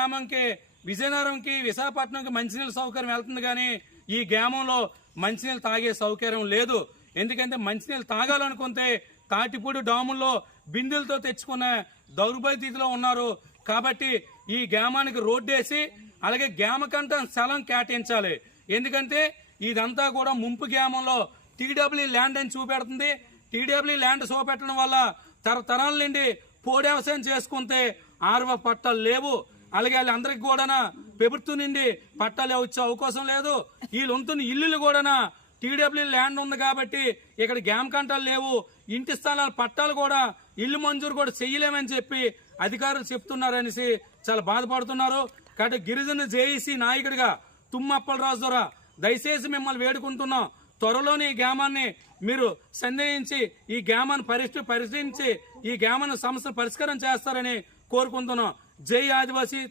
గ్రామంకి విజయనగరంకి విశాఖపట్నంకి మంచినీళ్ళ సౌకర్యం వెళ్తుంది కానీ ఈ గ్రామంలో మంచినీళ్ళు తాగే సౌకర్యం లేదు. ఎందుకంటే మంచినీళ్ళు తాగాలనుకుంటే తాటిపూడి డాముల్లో బిందెలతో తెచ్చుకున్న దౌర్భాగ్యతలో ఉన్నారు. కాబట్టి ఈ గ్రామానికి రోడ్డు వేసి అలాగే గ్రామకంట స్థలం కేటాయించాలి. ఎందుకంటే ఇదంతా కూడా ముంపు గ్రామంలో టీడబ్ల్యూ ల్యాండ్ అని చూపెడుతుంది. టీడబ్ల్యూ ల్యాండ్ చూపెట్టడం వల్ల తరతరాల నుండి పోడు వ్యవసాయం చేసుకుంటే ఆర్వ పట్టాలు లేవు. అలాగే వాళ్ళందరికీ కూడా ప్రభుత్వం నుండి పట్టాలు వచ్చే అవకాశం లేదు. వీళ్ళు ఉంటున్న ఇల్లులు కూడా టీడబ్ల్యూ ల్యాండ్ ఉంది కాబట్టి ఇక్కడ గ్యామ్ కంటాలు లేవు. ఇంటి స్థలాల పట్టాలు కూడా ఇల్లు మంజూరు కూడా చెయ్యలేమని చెప్పి అధికారులు చెప్తున్నారనేసి చాలా బాధపడుతున్నారు. కాబట్టి గిరిజన జేఈసీ నాయకుడిగా తుమ్మప్పలరాజు ద్వారా దయచేసి మిమ్మల్ని వేడుకుంటున్నాం. త్వరలోనే ఈ గ్రామాన్ని మీరు సందేహించి ఈ గ్రామాన్ని పరిష్ట పరిశీలించి ఈ గ్రామాన్ని సమస్య పరిష్కారం చేస్తారని కోరుకుంటున్నాం. જય આદિવાસી